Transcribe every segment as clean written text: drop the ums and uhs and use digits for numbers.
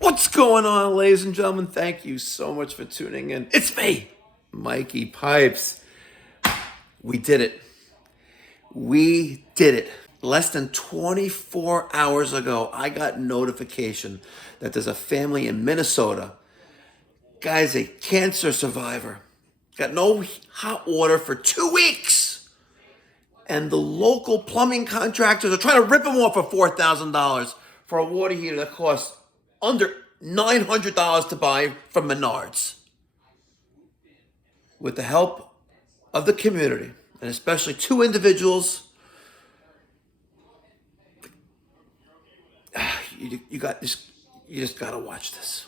What's going on, ladies and gentlemen? Thank you so much for tuning in. It's me, Mikey Pipes. We did it. We did it. Less than 24 hours ago, I got notification that there's a family in Minnesota. Guy's a cancer survivor. Got no hot water for 2 weeks. And the local plumbing contractors are trying to rip him off for $4,000 for a water heater that costs under $900 to buy from Menards. With the help of the community, and especially two individuals, you just gotta watch this.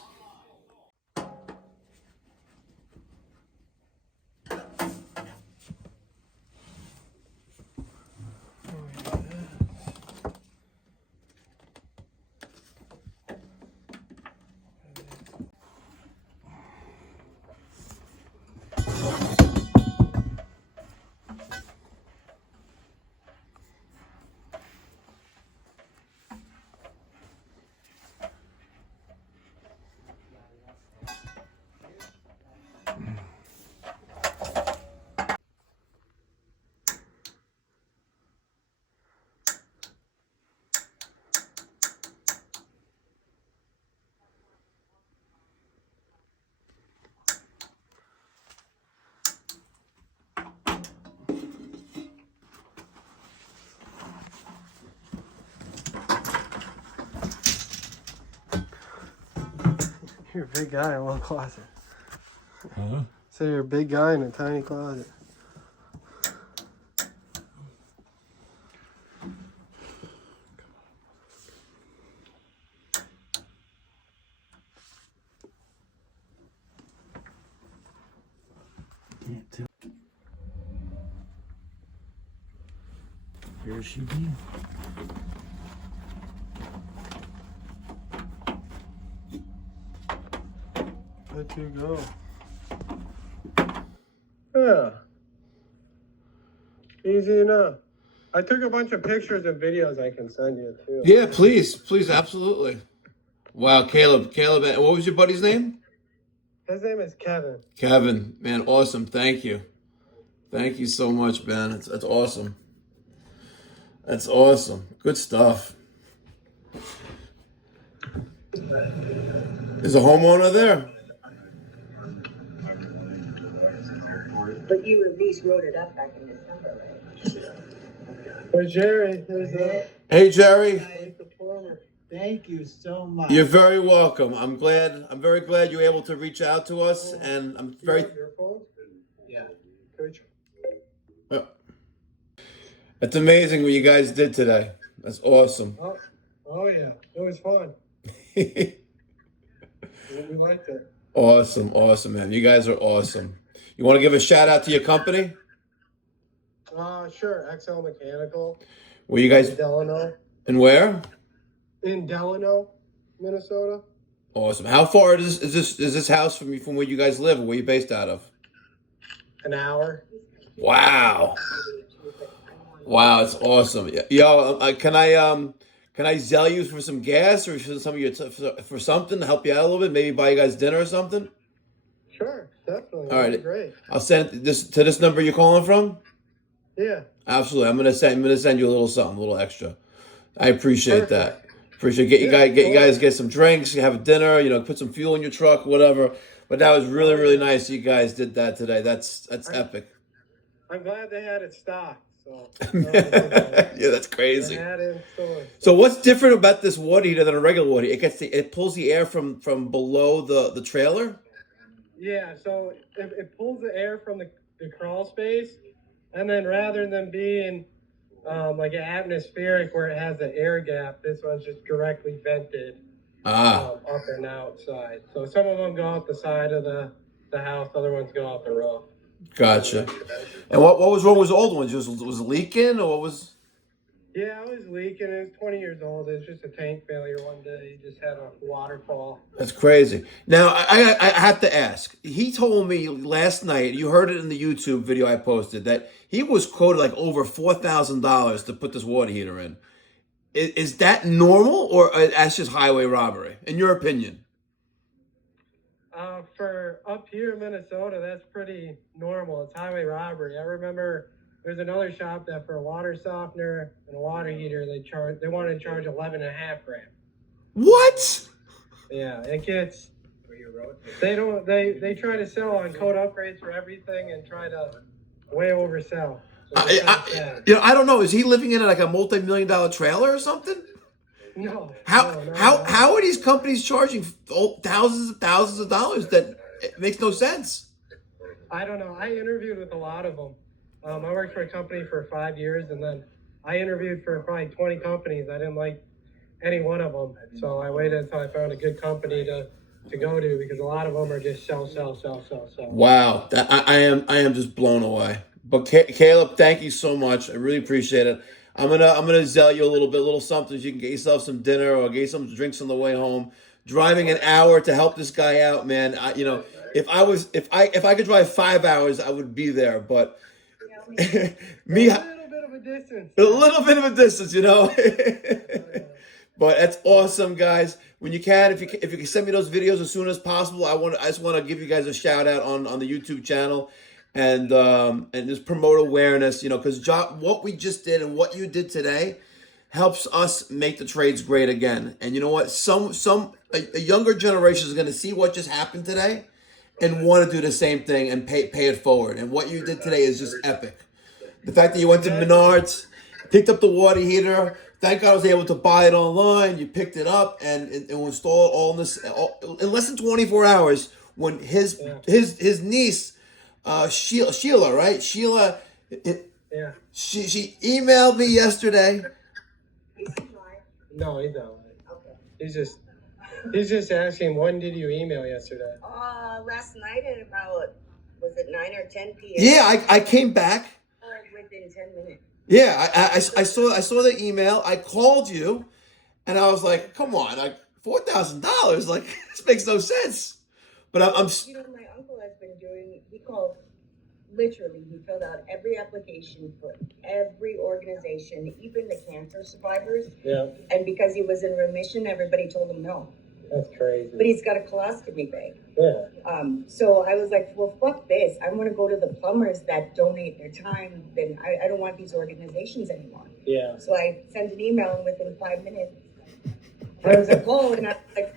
You're a big guy in a little closet. So you're a big guy in a tiny closet. Can't tell. Here she be. Let you go. Yeah. Easy enough. I took a bunch of pictures and videos I can send you too. Yeah, please, absolutely. Wow, Caleb, what was your buddy's name? His name is Kevin. Kevin, man, awesome. Thank you so much, man. That's awesome. That's awesome. Good stuff. There's a homeowner there. But you at least wrote it up back in December, right? Where's Jerry? Hey, Jerry. The plumber. Thank you so much. You're very welcome. I'm very glad you were able to reach out to us, and I'm very. Your phone? Yeah. Coach. Yeah. It's amazing what you guys did today. That's awesome. Oh yeah, it was fun. We liked it. Awesome, man. You guys are awesome. You want to give a shout out to your company? Sure. XL Mechanical. Where you guys? In Delano. And where? In Delano, Minnesota. Awesome. How far is this house from where you guys live? Where you based out of? An hour. Wow, it's awesome. Yo, can I sell you for some gas or for some of your for something to help you out a little bit? Maybe buy you guys dinner or something. Sure, definitely. All right, great. I'll send this to this number you're calling from. Yeah. Absolutely. I'm gonna send you a little something, a little extra. I appreciate that. Appreciate you guys get some drinks, have a dinner, put some fuel in your truck, whatever. But that was really nice. You guys did that today. That's epic. I'm glad they had it stocked. So yeah, that's crazy. They had it in store. So what's different about this water heater than a regular water heater? It pulls the air from below the trailer. Yeah, so it pulls the air from the crawl space, and then rather than being like an atmospheric where it has an air gap, this one's just directly vented up and outside. So some of them go out the side of the house, other ones go out the roof. Gotcha. And what was wrong with the old ones? Was it leaking or what was? Yeah, it was leaking. It was 20 years old. It was just a tank failure one day. He just had a waterfall. That's crazy. Now, I have to ask. He told me last night, you heard it in the YouTube video I posted, that he was quoted like over $4,000 to put this water heater in. Is that normal, or that's just highway robbery, in your opinion? For up here in Minnesota, that's pretty normal. It's highway robbery. I remember there's another shop that for a water softener and a water heater, they wanted to charge 11.5 grand. What? Yeah, it gets. They try to sell on code upgrades for everything and try to way oversell. So I don't know. Is he living in like a multi-million-dollar trailer or something? No. How are these companies charging thousands of dollars? That it makes no sense. I don't know. I interviewed with a lot of them. I worked for a company for 5 years, and then I interviewed for probably 20 companies. I didn't like any one of them, so I waited until I found a good company to go to, because a lot of them are just sell. Wow, I am just blown away. But Caleb, thank you so much. I really appreciate it. I'm gonna zell you a little something so you can get yourself some dinner or get some drinks on the way home. Driving an hour to help this guy out, man. If I could drive 5 hours, I would be there. But me, A little bit of a distance. a little bit of a distance, But that's awesome, guys. When you can, if you can send me those videos as soon as possible, I just want to give you guys a shout out on the YouTube channel, and just promote awareness, because what we just did and what you did today helps us make the trades great again. And you know what? A younger generation is going to see what just happened today and want to do the same thing and pay it forward. And what you did today is just epic. The fact that you went to Menards, picked up the water heater. Thank God I was able to buy it online. You picked it up and installed all this in less than 24 hours. When his niece, Sheila, right? Sheila, she emailed me yesterday. No, he's not. Okay. He's just asking, when did you email yesterday? Last night at about, was it 9 or 10 p.m.? Yeah, I came back. Within 10 minutes. Yeah, I saw the email. I called you, and I was like, "Come on, like $4,000? Like this makes no sense." But I'm. My uncle has been doing. He called. Literally, he filled out every application for every organization, even the cancer survivors. Yeah. And because he was in remission, everybody told him no. That's crazy. But he's got a colostomy bag. Yeah. So I was like, well, fuck this. I want to go to the plumbers that donate their time. Then I don't want these organizations anymore. Yeah. So I sent an email, and within 5 minutes, I was like, oh, and I was like,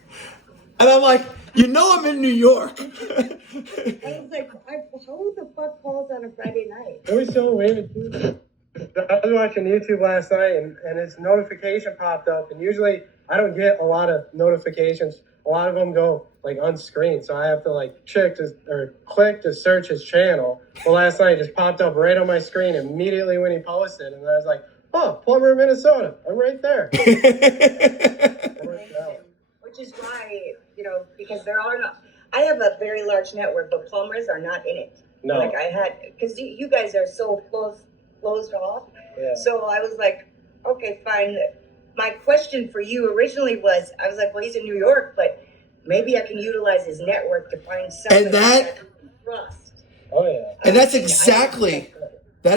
and I'm like, I'm in New York. I was like, how the fuck calls on a Friday night? It was so weird, too. I was watching YouTube last night, and his notification popped up, and usually I don't get a lot of notifications. A lot of them go like unscreened, so I have to like click to search his channel. Well, last night it just popped up right on my screen immediately when he posted, and I was like, "Oh, plumber, Minnesota, I'm right there." Which is why, because there are not. I have a very large network, but plumbers are not in it. No. Like I had, because you guys are so closed off. Yeah. So I was like, okay, fine. My question for you originally was, I was like, well, he's in New York, but maybe I can utilize his network to find somebody that I can trust. Oh yeah. And that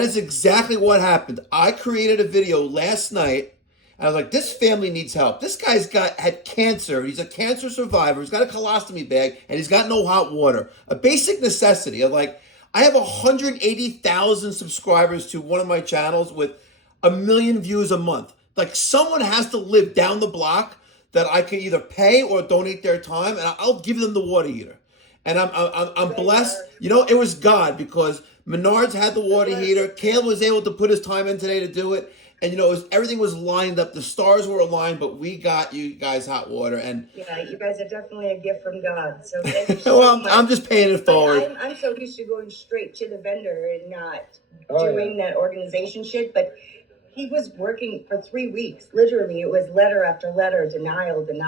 is exactly what happened. I created a video last night. I was like, this family needs help. This guy's had cancer. He's a cancer survivor. He's got a colostomy bag, and he's got no hot water. A basic necessity. I have 180,000 subscribers to one of my channels with 1 million views a month. Like, someone has to live down the block that I can either pay or donate their time, and I'll give them the water heater. And I'm blessed. It was God, because Menards had the water heater. Caleb was able to put his time in today to do it. And everything was lined up. The stars were aligned, but we got you guys hot water. And yeah, you guys are definitely a gift from God. So thank you so well, much. I'm just paying it forward. I'm so used to going straight to the vendor and not doing that organization shit. But he was working for 3 weeks. Literally, it was letter after letter, denial. And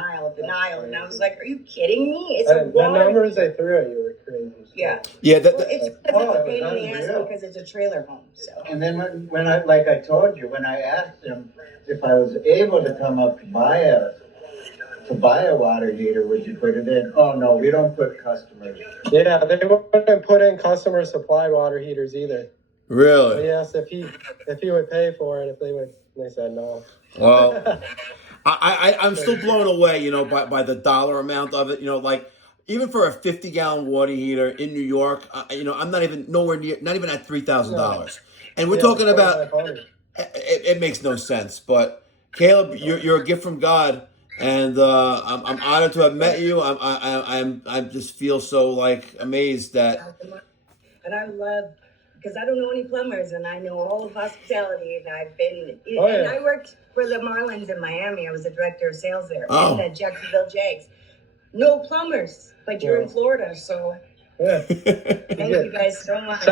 I was like, are you kidding me? The numbers they threw at you were crazy. Yeah. Yeah. It's a pain in the ass because it's a trailer home. So. And then when I, like I told you, when I asked him if I was able to come up to buy a water heater, would you put it in? Oh no, we don't put customers. Yeah, they wouldn't put in customer supplied water heaters either. Really? He asked if he would pay for it, if they would. They said no. Well, I'm still blown away, by the dollar amount of it. Like even for a 50-gallon water heater in New York, I'm not even nowhere near, not even at $3,000. And we're talking about, 2,500. it makes no sense. But Caleb, you're a gift from God, and I'm honored to have met you. I just feel so like amazed that. And I love, because I don't know any plumbers, and I know all of hospitality, and I've been, Oh, and yeah. I worked for the Marlins in Miami. I was a director of sales there, Oh. and the Jacksonville Jags. No plumbers, but you're in Florida, so Yeah. thank you guys so much.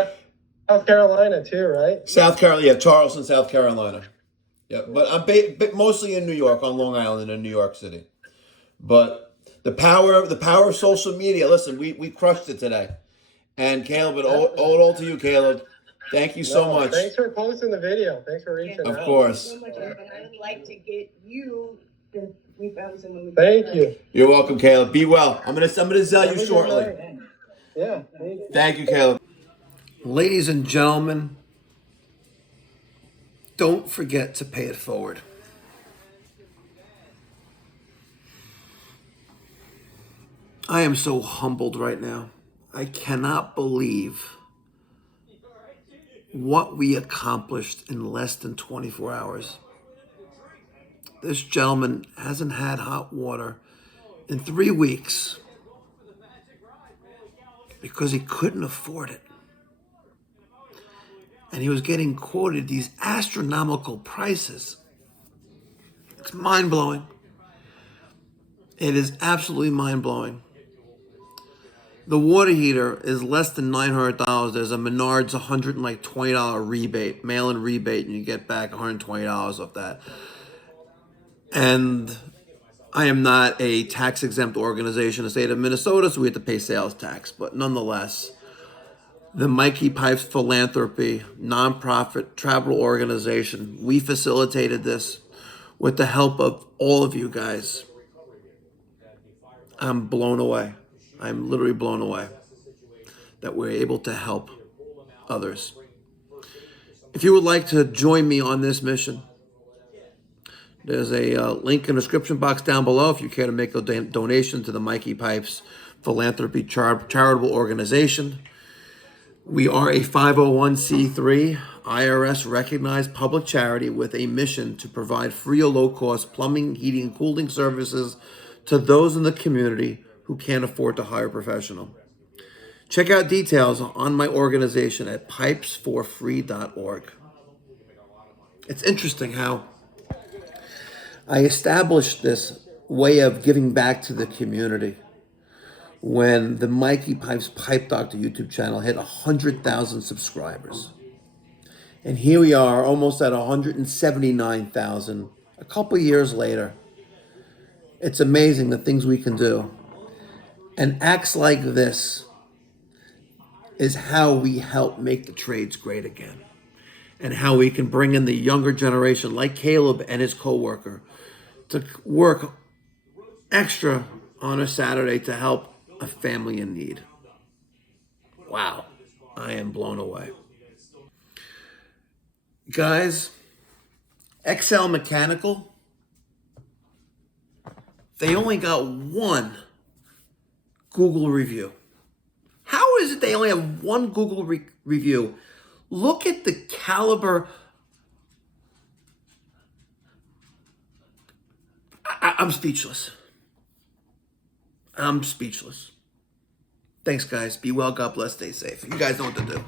South Carolina too, right? South Carolina, yeah, Charleston, South Carolina. Yeah, but I'm mostly in New York, on Long Island, in New York City. But the power of social media. Listen, we crushed it today. And Caleb, it all to you, Caleb. Thank you so much. Thanks for posting the video. Thanks for reaching Of out. course. Thank you so much, and I would like to get you. We found someone. Thank you. You're welcome, Caleb. Be well. I'm gonna tell you shortly. Yeah. Thank you, Caleb. Ladies and gentlemen, don't forget to pay it forward. I am so humbled right now. I cannot believe what we accomplished in less than 24 hours. This gentleman hasn't had hot water in 3 weeks because he couldn't afford it. And he was getting quoted these astronomical prices. It's mind-blowing. It is absolutely mind-blowing. The water heater is less than $900. There's a Menards $120 rebate, mail-in rebate, and you get back $120 off that. And I am not a tax-exempt organization in the state of Minnesota, so we have to pay sales tax. But nonetheless, the Mikey Pipes Philanthropy, nonprofit travel organization, we facilitated this with the help of all of you guys. I'm blown away. I'm literally blown away that we're able to help others. If you would like to join me on this mission, there's a link in the description box down below if you care to make a donation to the Mikey Pipes Philanthropy charitable organization. We are a 501c3 IRS recognized public charity with a mission to provide free or low cost plumbing, heating, and cooling services to those in the community who can't afford to hire a professional. Check out details on my organization at pipesforfree.org. It's interesting how I established this way of giving back to the community when the Mikey Pipes Pipe Doctor YouTube channel hit 100,000 subscribers. And here we are, almost at 179,000 a couple years later. It's amazing the things we can do. And acts like this is how we help make the trades great again. And how we can bring in the younger generation like Caleb and his co-worker to work extra on a Saturday to help a family in need. Wow, I am blown away. Guys, XL Mechanical, they only got one Google review. How is it they only have one Google review? Look at the caliber. I'm speechless. I'm speechless. Thanks, guys. Be well. God bless. Stay safe. You guys know what to do.